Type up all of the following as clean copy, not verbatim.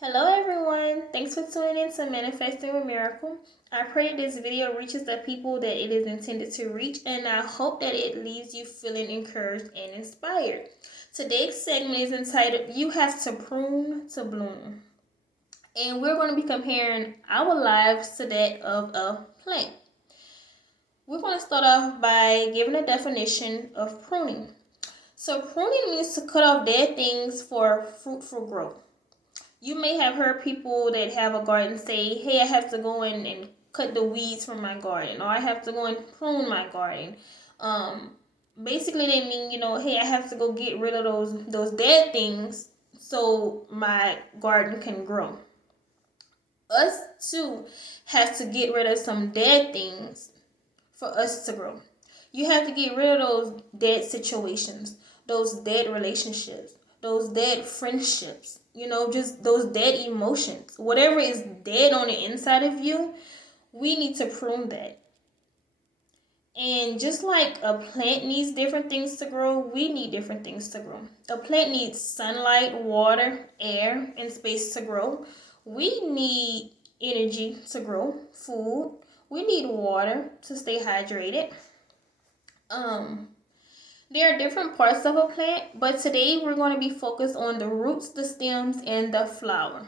Hello everyone, thanks for tuning in to Manifesting with Miracle. I pray this video reaches the people that it is intended to reach, and I hope that it leaves you feeling encouraged and inspired. Today's segment is entitled You Have to Prune to Bloom, and we're going to be comparing our lives to that of a plant. We're going to start off by giving a definition of pruning. So pruning means to cut off dead things for fruitful growth. You may have heard people that have a garden say, hey, I have to go in and cut the weeds from my garden, or I have to go and prune my garden. Basically they mean, hey, I have to go get rid of those dead things so my garden can grow. Us too have to get rid of some dead things for us to grow. You have to get rid of those dead situations, those dead relationships, those dead friendships, just those dead emotions. Whatever is dead on the inside of you, we need to prune that. And just like a plant needs different things to grow, we need different things to grow. A plant needs sunlight, water, air, and space to grow. We need energy to grow, food. We need water to stay hydrated. There are different parts of a plant, but today we're going to be focused on the roots, the stems, and the flower.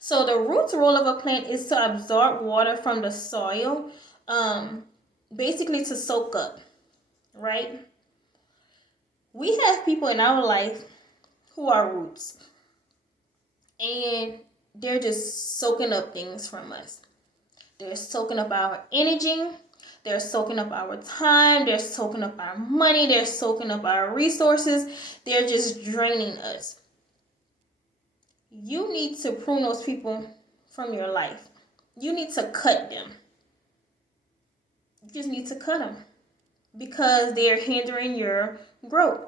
So the roots role of a plant is to absorb water from the soil, basically to soak up, right? We have people in our life who are roots, and they're just soaking up things from us. They're soaking up our energy. They're soaking up our time. They're soaking up our money. They're soaking up our resources. They're just draining us. You need to prune those people from your life. You need to cut them. You just need to cut them because they're hindering your growth.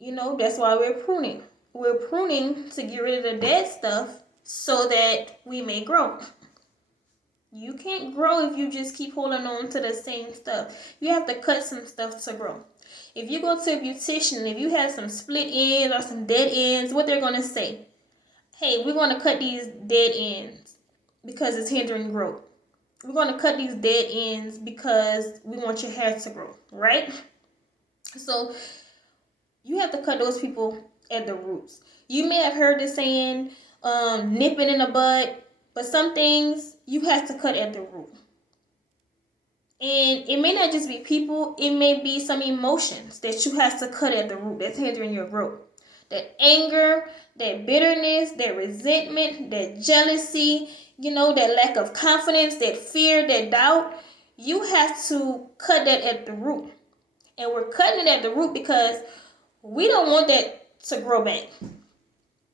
That's why we're pruning. We're pruning to get rid of the dead stuff so that we may grow. You can't grow if you just keep holding on to the same stuff. You have to cut some stuff to grow. If you go to a beautician, if you have some split ends or some dead ends, what they're going to say? Hey, we're going to cut these dead ends because it's hindering growth. We're going to cut these dead ends because we want your hair to grow, right? So you have to cut those people at the roots. You may have heard the saying, nip it in the bud, but some things you have to cut at the root. And it may not just be people, it may be some emotions that you have to cut at the root that's hindering your growth. That anger, that bitterness, that resentment, that jealousy, that lack of confidence, that fear, that doubt. You have to cut that at the root. And we're cutting it at the root because we don't want that to grow back.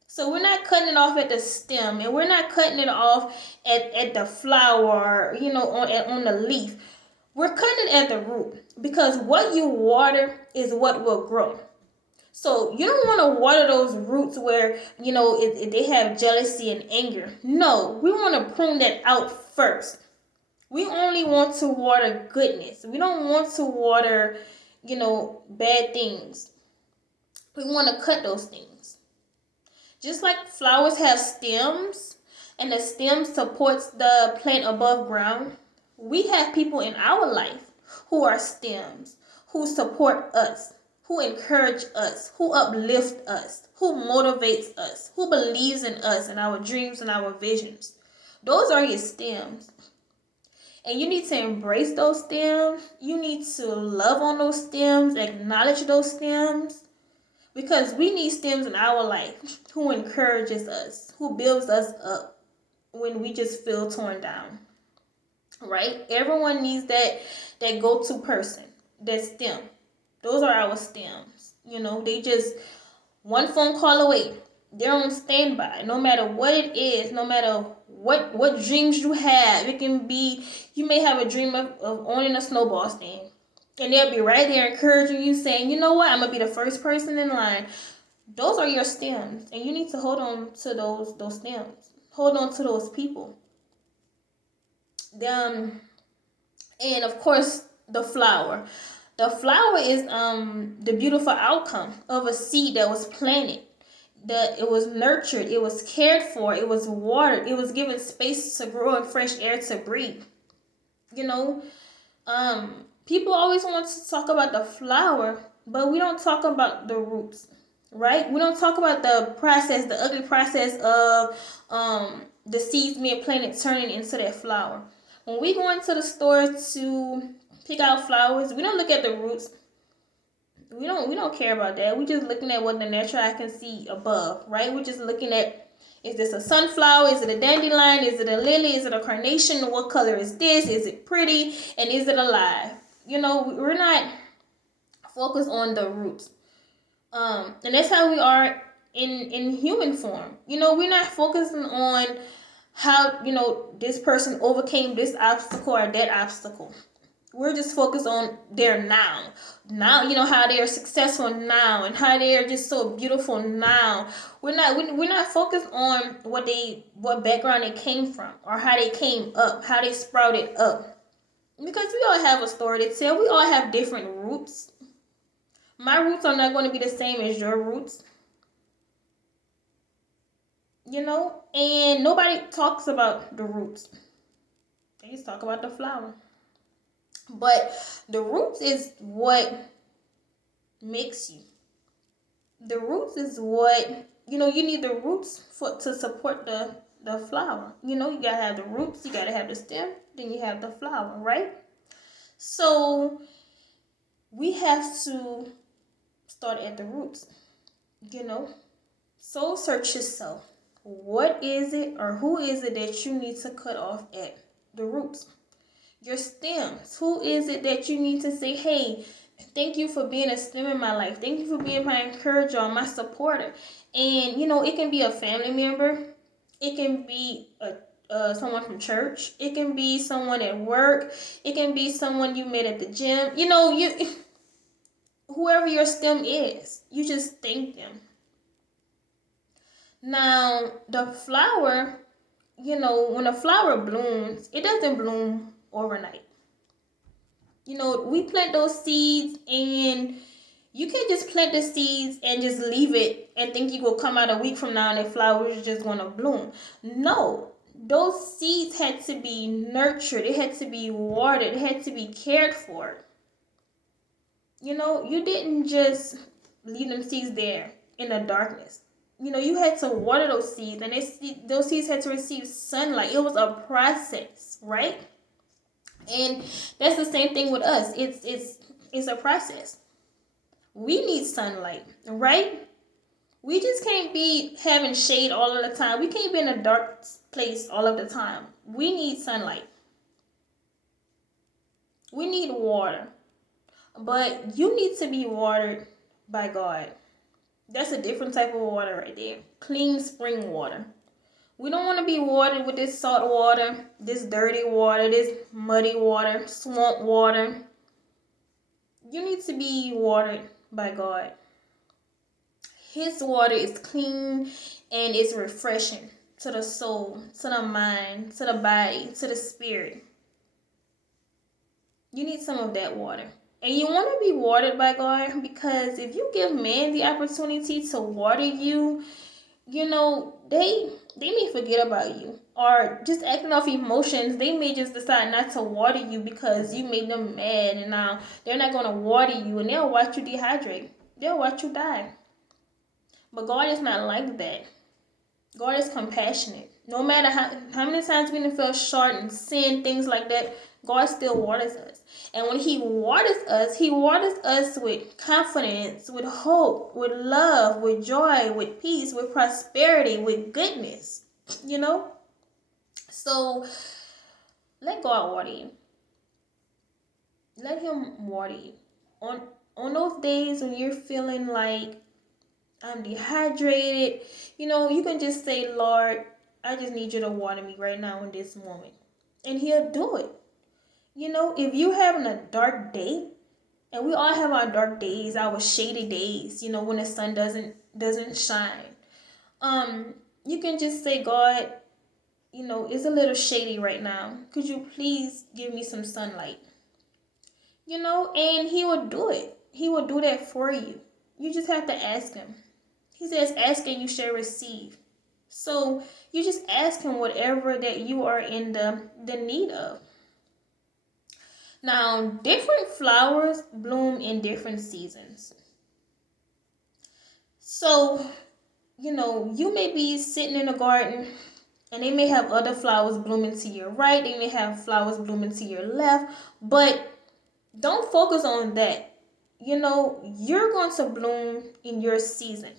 So we're not cutting it off at the stem, and we're not cutting it off at the flower, on the leaf. We're cutting it at the root because what you water is what will grow. So you don't want to water those roots where, they have jealousy and anger. No, we want to prune that out first. We only want to water goodness. We don't want to water, bad things. We want to cut those things. Just like flowers have stems and the stem supports the plant above ground, we have people in our life who are stems, who support us, who encourage us, who uplift us, who motivates us, who believes in us and our dreams and our visions. Those are your stems. And you need to embrace those stems. You need to love on those stems, acknowledge those stems. Because we need stems in our life who encourages us, who builds us up when we just feel torn down. Right? Everyone needs that go-to person, that stem. Those are our stems. They just one phone call away. They're on standby. No matter what it is, no matter what dreams you have. It can be, you may have a dream of owning a snowball stand. And they'll be right there encouraging you, saying, you know what, I'm going to be the first person in line. Those are your stems. And you need to hold on to those stems. Hold on to those people. And of course, the flower. The flower is the beautiful outcome of a seed that was planted. it was nurtured, it was cared for, it was watered, it was given space to grow and fresh air to breathe. You know, people always want to talk about the flower, but we don't talk about the roots, right? We don't talk about the process, the ugly process of the seeds being planted turning into that flower. When we go into the store to pick out flowers, we don't look at the roots. We don't care about that. We're just looking at what the natural eye can see above, right? We're just looking at, is this a sunflower? Is it a dandelion? Is it a lily? Is it a carnation? What color is this? Is it pretty? And is it alive? We're not focused on the roots. And that's how we are in human form. We're not focusing on how, this person overcame this obstacle or that obstacle. We're just focused on their now. Now, how they are successful now and how they are just so beautiful now. We're not focused on what background they came from or how they came up, how they sprouted up. Because we all have a story to tell. We all have different roots. My roots are not going to be the same as your roots. And nobody talks about the roots. They just talk about the flower. But the roots is what makes you. The roots is what, you need the roots to support the flower. You gotta have the roots, you gotta have the stem, then you have the flower, right? So we have to start at the roots. Soul search yourself. What is it or who is it that you need to cut off at the roots? Your stems. Who is it that you need to say, hey, thank you for being a stem in my life. Thank you for being my encourager or my supporter. And, it can be a family member. It can be someone from church. It can be someone at work. It can be someone you met at the gym. Whoever your stem is, you just thank them. Now, the flower, when a flower blooms, it doesn't bloom overnight. We plant those seeds, and you can't just plant the seeds and just leave it and think you will come out a week from now and the flower is just going to bloom. No, those seeds had to be nurtured. It had to be watered. It had to be cared for. You didn't just leave them seeds there in the darkness. You had to water those seeds, and those seeds had to receive sunlight. It was a process, right? And that's the same thing with us. It's a process. We need sunlight, right? We just can't be having shade all of the time. We can't be in a dark place all of the time. We need sunlight. We need water. But you need to be watered by God. That's a different type of water right there. Clean spring water. We don't want to be watered with this salt water, this dirty water, this muddy water, swamp water. You need to be watered by God. His water is clean and it's refreshing to the soul, to the mind, to the body, to the spirit. You need some of that water. And you want to be watered by God, because if you give man the opportunity to water you, they may forget about you, or just acting off emotions. They may just decide not to water you because you made them mad, and now they're not going to water you, and they'll watch you dehydrate. They'll watch you die. But God is not like that. God is compassionate. No matter how many times we feel short and sin, things like that, God still waters us. And when He waters us with confidence, with hope, with love, with joy, with peace, with prosperity, with goodness. So let God water you. Let Him water you. On those days when you're feeling like I'm dehydrated, you can just say, Lord, I just need you to water me right now in this moment. And He'll do it. If you're having a dark day, and we all have our dark days, our shady days, when the sun doesn't shine. You can just say, God, it's a little shady right now. Could you please give me some sunlight? And He will do it. He will do that for you. You just have to ask Him. He says, ask and you shall receive. So you just ask him whatever that you are in the need of. Now, different flowers bloom in different seasons. So, you may be sitting in a garden and they may have other flowers blooming to your right, they may have flowers blooming to your left, but don't focus on that. You're going to bloom in your season.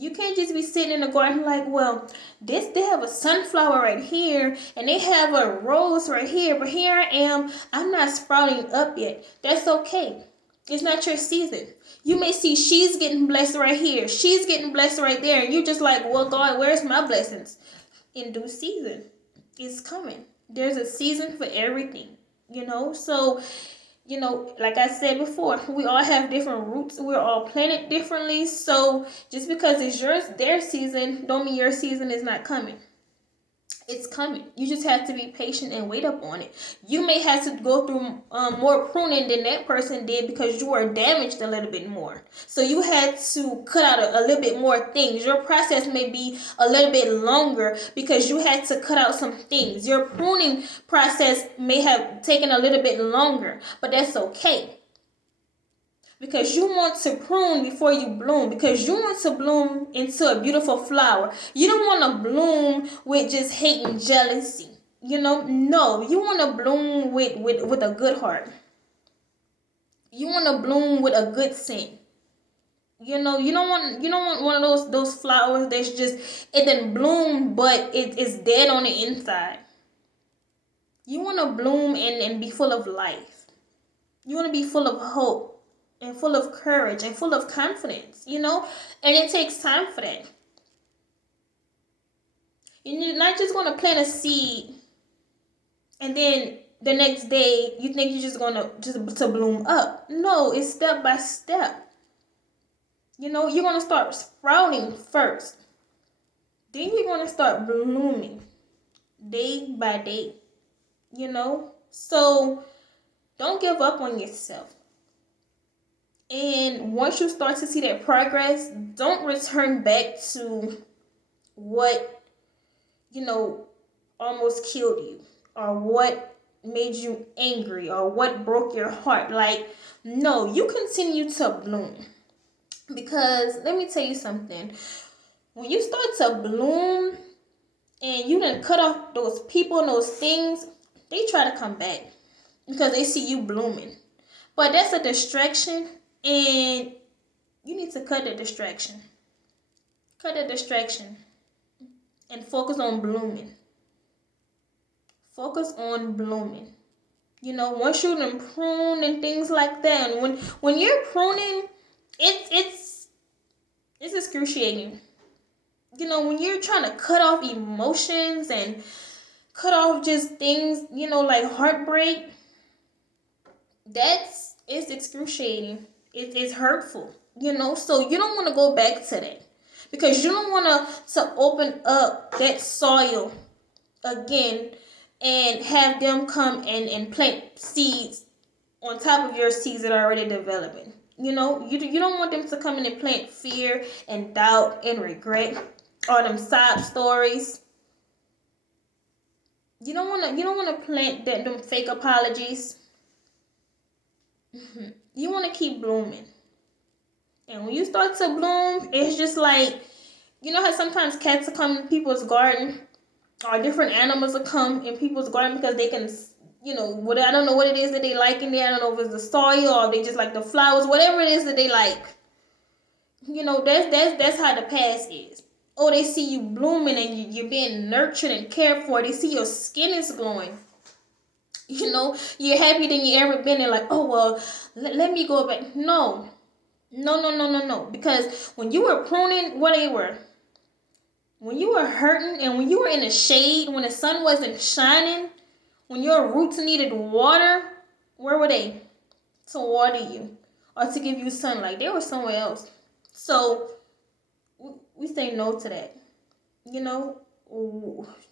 You can't just be sitting in the garden like, well, they have a sunflower right here and they have a rose right here, but here I am, I'm not sprouting up yet. That's okay. It's not your season. You may see she's getting blessed right here, she's getting blessed right there, and you just like, well, God, where's my blessings? In due season, it's coming. There's a season for everything, so like I said before, we all have different roots. We're all planted differently. So just because it's their season, don't mean your season is not coming. It's coming. You just have to be patient and wait up on it. You may have to go through more pruning than that person did because you were damaged a little bit more. So you had to cut out a little bit more things. Your process may be a little bit longer because you had to cut out some things. Your pruning process may have taken a little bit longer, but that's okay. Because you want to prune before you bloom. Because you want to bloom into a beautiful flower. You don't want to bloom with just hate and jealousy. No, you want to bloom with a good heart. You want to bloom with a good scent. You don't want one of those flowers that's just, it didn't bloom but it's dead on the inside. You want to bloom and be full of life. You want to be full of hope and full of courage and full of confidence, and it takes time for that. You're not just going to plant a seed and then the next day you think you're just going to bloom up. No, it's step by step. You're going to start sprouting first. Then you're going to start blooming day by day, So don't give up on yourself. And once you start to see that progress, don't return back to what, almost killed you or what made you angry or what broke your heart. Like, no, you continue to bloom. Because let me tell you something. When you start to bloom and you done cut off those people and those things, they try to come back because they see you blooming. But that's a distraction. And you need to cut the distraction. Cut the distraction. And focus on blooming. Focus on blooming. Once you done prune and things like that. And when you're pruning, it's excruciating. When you're trying to cut off emotions and cut off just things, like heartbreak, it's excruciating. It's hurtful, so you don't want to go back to that because you don't want to open up that soil again and have them come and plant seeds on top of your seeds that are already developing. You don't want them to come in and plant fear and doubt and regret or them sob stories. You don't want to plant them fake apologies. You want to keep blooming. And when you start to bloom, it's just like, how sometimes cats will come in people's garden or different animals will come in people's garden because they can, I don't know what it is that they like in there. I don't know if it's the soil or they just like the flowers, whatever it is that they like. That's how the past is. Oh, they see you blooming and you're being nurtured and cared for. They see your skin is glowing. You're happier than you ever been. And like, oh, well, let me go back. No. Because when you were pruning, what they were? When you were hurting and when you were in the shade, when the sun wasn't shining, when your roots needed water, where were they? To water you or to give you sunlight. They were somewhere else. So we say no to that.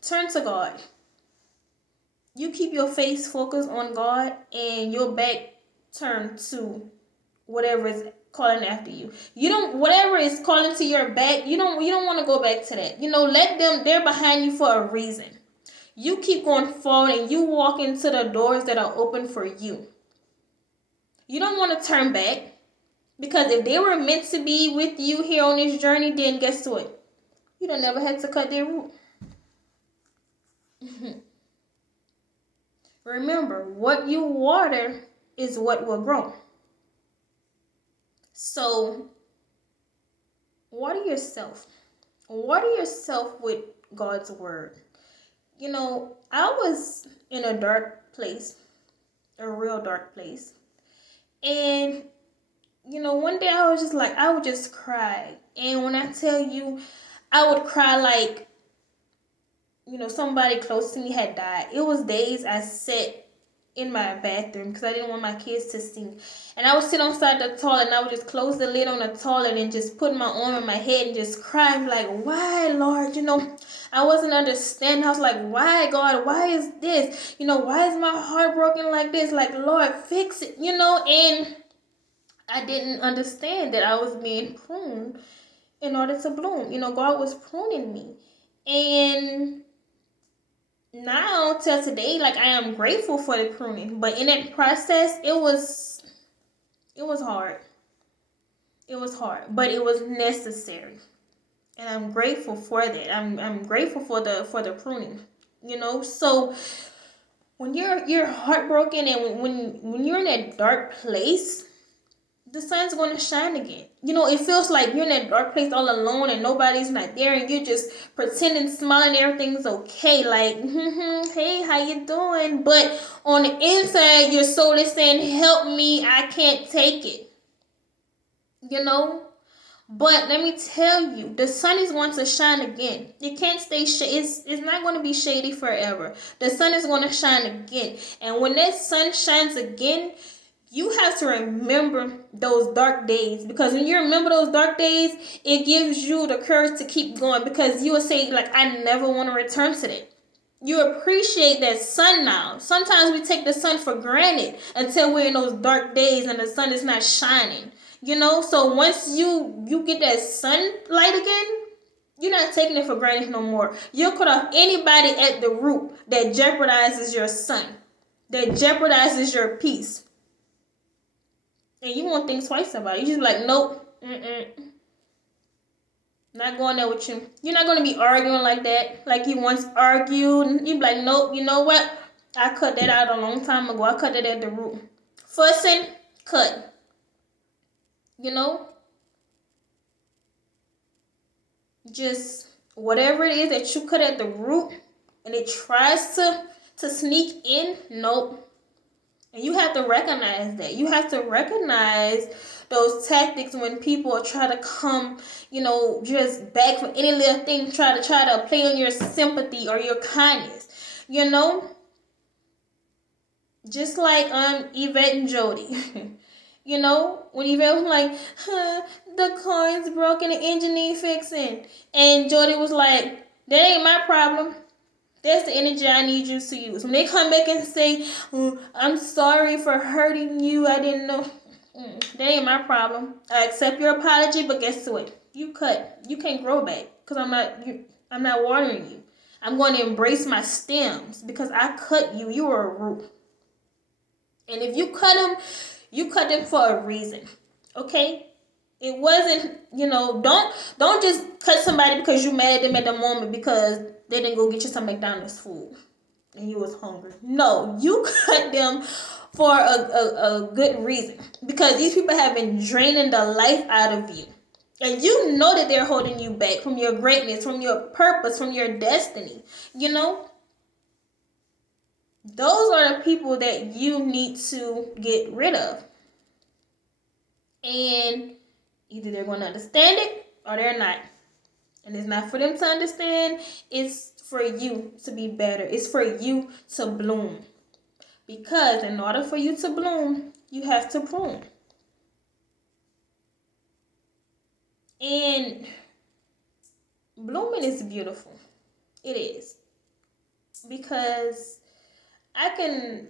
Turn to God. You keep your face focused on God and your back turned to whatever is calling after you. You don't, whatever is calling to your back, you don't want to go back to that. Let them, they're behind you for a reason. You keep going forward and you walk into the doors that are open for you. You don't want to turn back, because if they were meant to be with you here on this journey, then guess what? You don't never had to cut their root. Remember, what you water is what will grow. So, water yourself. Water yourself with God's word. I was in a dark place, a real dark place. And, one day I was just like, I would just cry. And when I tell you, I would cry like, somebody close to me had died. It was days I sat in my bathroom because I didn't want my kids to see. And I would sit on side the toilet and I would just close the lid on the toilet and just put my arm on my head and just cry like, why, Lord? I wasn't understanding. I was like, why, God? Why is this? Why is my heart broken like this? Like, Lord, fix it, and I didn't understand that I was being pruned in order to bloom. God was pruning me. And now till today, like, I am grateful for the pruning, but in that process, it was hard. It was hard, but it was necessary, and I'm grateful for that. I'm grateful for the pruning. So when you're heartbroken and when you're in that dark place, the sun's going to shine again. It feels like you're in that dark place all alone and nobody's not there and you're just pretending, smiling, everything's okay. Like, hey, how you doing? But on the inside, your soul is saying, help me, I can't take it. But let me tell you, the sun is going to shine again. It can't stay it's not going to be shady forever. The sun is going to shine again. And when that sun shines again, you have to remember those dark days, because when you remember those dark days, it gives you the courage to keep going, because you will say, like, I never want to return to that. You appreciate that sun now. Sometimes we take the sun for granted until we're in those dark days and the sun is not shining. So once you get that sunlight again, you're not taking it for granted no more. You'll cut off anybody at the root that jeopardizes your sun, that jeopardizes your peace. And you won't think twice about it. You just be like, nope, not going there with you. You're not going to be arguing like that, like you once argued. You be like, nope, you know what? I cut that out a long time ago. I cut it at the root. Fussing, cut. Just whatever it is that you cut at the root and it tries to sneak in, nope. And you have to recognize that. You have to recognize those tactics when people try to come, just back for any little thing, try to play on your sympathy or your kindness. Just like Yvette and Jody. When Yvette was like, the car is broken, the engine needs fixing. And Jody was like, that ain't my problem. That's the energy I need you to use. When they come back and say, I'm sorry for hurting you, I didn't know. That ain't my problem. I accept your apology, but guess what? You cut. You can't grow back because I'm not watering you. I'm going to embrace my stems because I cut you. You were a root. And if you cut them for a reason. Okay? It wasn't, don't just cut somebody because you mad at them at the moment because they didn't go get you some McDonald's food and you was hungry. No, you cut them for a good reason, because these people have been draining the life out of you. And you know that they're holding you back from your greatness, from your purpose, from your destiny. Those are the people that you need to get rid of. And either they're going to understand it or they're not. And it's not for them to understand. It's for you to be better. It's for you to bloom. Because in order for you to bloom, you have to prune. And blooming is beautiful. It is. Because I can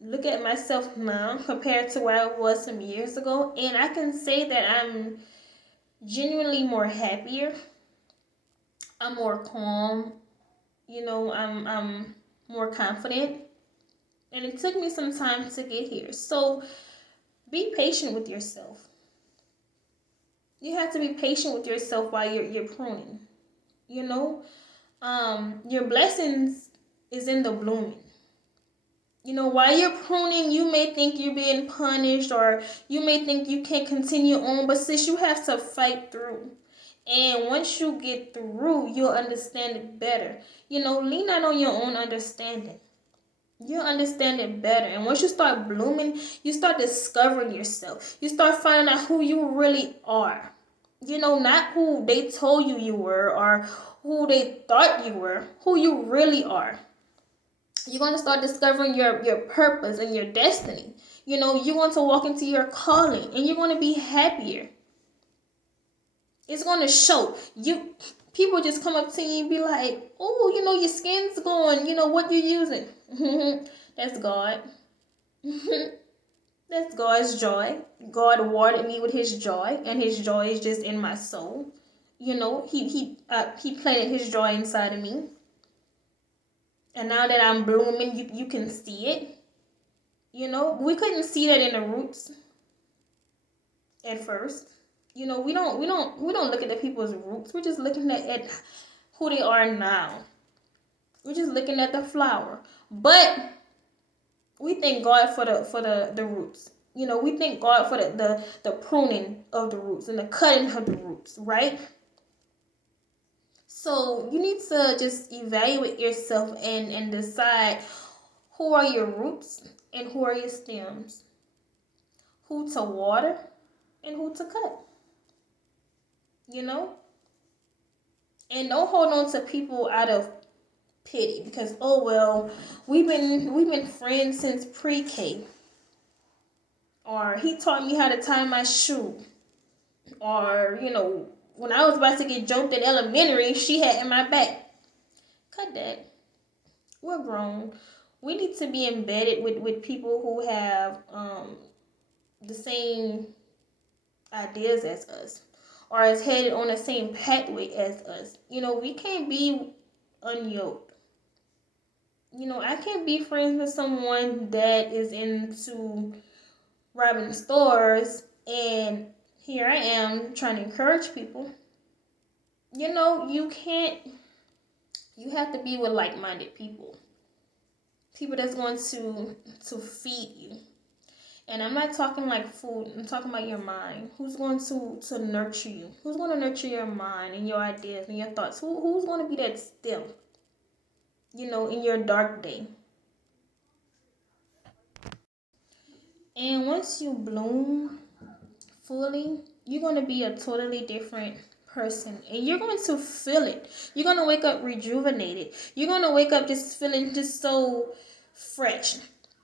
look at myself now compared to where I was some years ago, and I can say that I'm genuinely more happier. I'm more calm. I'm more confident, and it took me some time to get here. So be patient with yourself. You have to be patient with yourself while you're pruning. You know, your blessings is in the blooming. While you're pruning, you may think you're being punished, or you may think you can't continue on, but sis, you have to fight through. And once you get through, you'll understand it better. Lean not on your own understanding. You'll understand it better. And once you start blooming, you start discovering yourself. You start finding out who you really are. Not who they told you were, or who they thought you were, who you really are. You're going to start discovering your purpose and your destiny. You're going to walk into your calling, and you're going to be happier. It's going to show. People just come up to you and be like, oh, your skin's glowing. What you're using. That's God. That's God's joy. God watered me with his joy, and his joy is just in my soul. He planted his joy inside of me. And now that I'm blooming, you can see it. We couldn't see that in the roots at first. We don't look at the people's roots. We're just looking at who they are now. We're just looking at the flower. But we thank God for the roots. We thank God for the pruning of the roots and the cutting of the roots, right? So you need to just evaluate yourself and decide who are your roots and who are your stems. Who to water and who to cut. And don't hold on to people out of pity, because oh well, we've been friends since pre-K, or he taught me how to tie my shoe, or when I was about to get jumped in elementary, she had in my back. Cut that. We're grown. We need to be embedded with people who have the same ideas as us, or is headed on the same pathway as us. We can't be unyoked. I can't be friends with someone that is into robbing stores, and here I am trying to encourage people. You can't. You have to be with like-minded people. People that's going to feed you. And I'm not talking like food. I'm talking about your mind. Who's going to nurture you? Who's going to nurture your mind and your ideas and your thoughts? Who's going to be that still? In your dark day. And once you bloom fully, you're going to be a totally different person, and you're going to feel it. You're going to wake up rejuvenated. You're going to wake up just feeling just so fresh.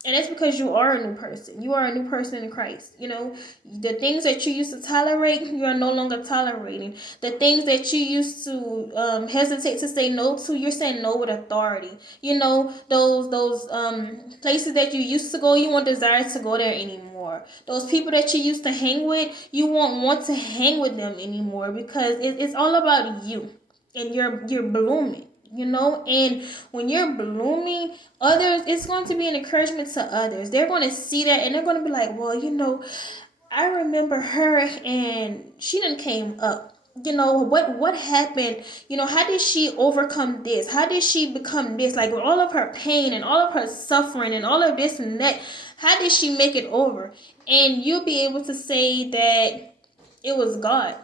And that's because you are a new person. You are a new person in Christ. The things that you used to tolerate, you are no longer tolerating. The things that you used to hesitate to say no to, you're saying no with authority. Those places that you used to go, you won't desire to go there anymore. Those people that you used to hang with, you won't want to hang with them anymore, because it's all about you, and you're blooming. And when you're blooming, others, it's going to be an encouragement to others. They're going to see that, and they're going to be like, well, I remember her, and she done came up. What happened? How did she overcome this? How did she become this? Like, with all of her pain and all of her suffering and all of this and that, how did she make it over? And you'll be able to say that it was God.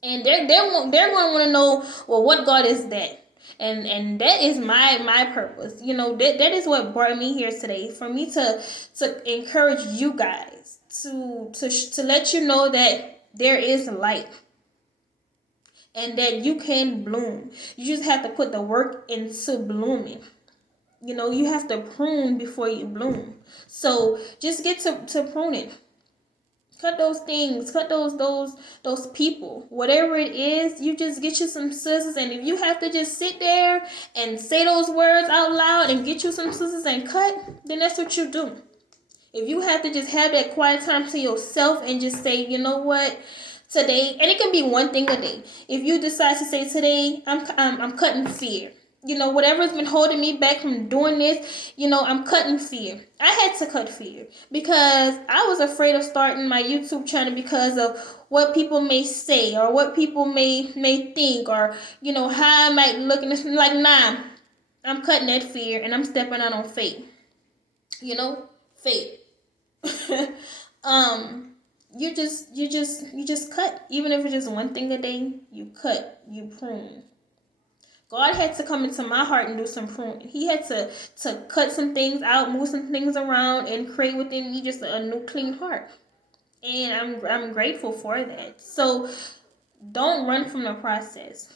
And they're going to want to know, well, what God is that? And that is my purpose. That is what brought me here today, for me to encourage you guys, to let you know that there is light, and that you can bloom. You just have to put the work into blooming. You have to prune before you bloom. So just get to pruning. Cut those things, cut those people. Whatever it is, you just get you some scissors, and if you have to just sit there and say those words out loud and get you some scissors and cut, then that's what you do. If you have to just have that quiet time to yourself and just say, you know what, today, and it can be one thing a day. If you decide to say today, I'm cutting fear. You know, whatever's been holding me back from doing this, you know, I'm cutting fear. I had to cut fear because I was afraid of starting my YouTube channel because of what people may say or what people may think, or you know how I might look, and it's like, nah, I'm cutting that fear and I'm stepping out on faith. You know, faith. You just cut. Even if it's just one thing a day, you cut, you prune. God had to come into my heart and do some pruning. He had to cut some things out, move some things around, and create within me just a new clean heart. And I'm grateful for that. So don't run from the process.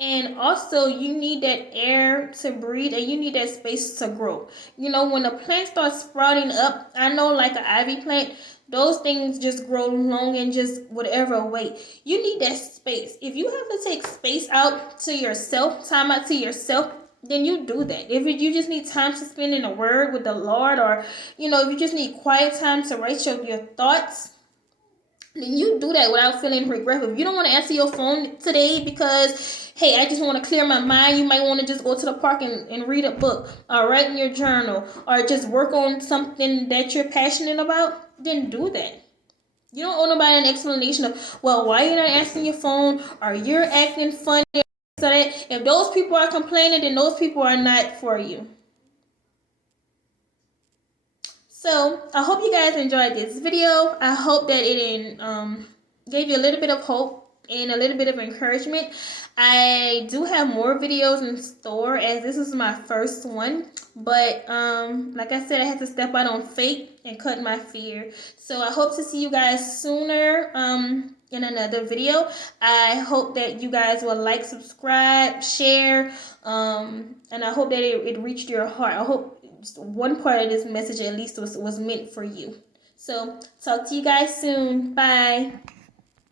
And also, you need that air to breathe, and you need that space to grow. You know, when a plant starts sprouting up, I know like an ivy plant, those things just grow long and just whatever way. You need that space. If you have to take space out to yourself, time out to yourself, then you do that. If you just need time to spend in a word with the Lord, or you know, if you just need quiet time to write your thoughts, then you do that without feeling regretful. If you don't want to answer your phone today because, hey, I just want to clear my mind, you might want to just go to the park and read a book, or write in your journal, or just work on something that you're passionate about, then do that. You don't owe nobody an explanation of, well, why you're not answering your phone, or you're acting funny. So that if those people are complaining, then those people are not for you. So I hope you guys enjoyed this video. I hope that it gave you a little bit of hope and a little bit of encouragement. I do have more videos in store, as this is my first one. But like I said, I had to step out on faith and cut my fear. So I hope to see you guys sooner in another video. I hope that you guys will like, subscribe, share, and I hope that it reached your heart. I hope one part of this message at least was meant for you. So talk to you guys soon. Bye.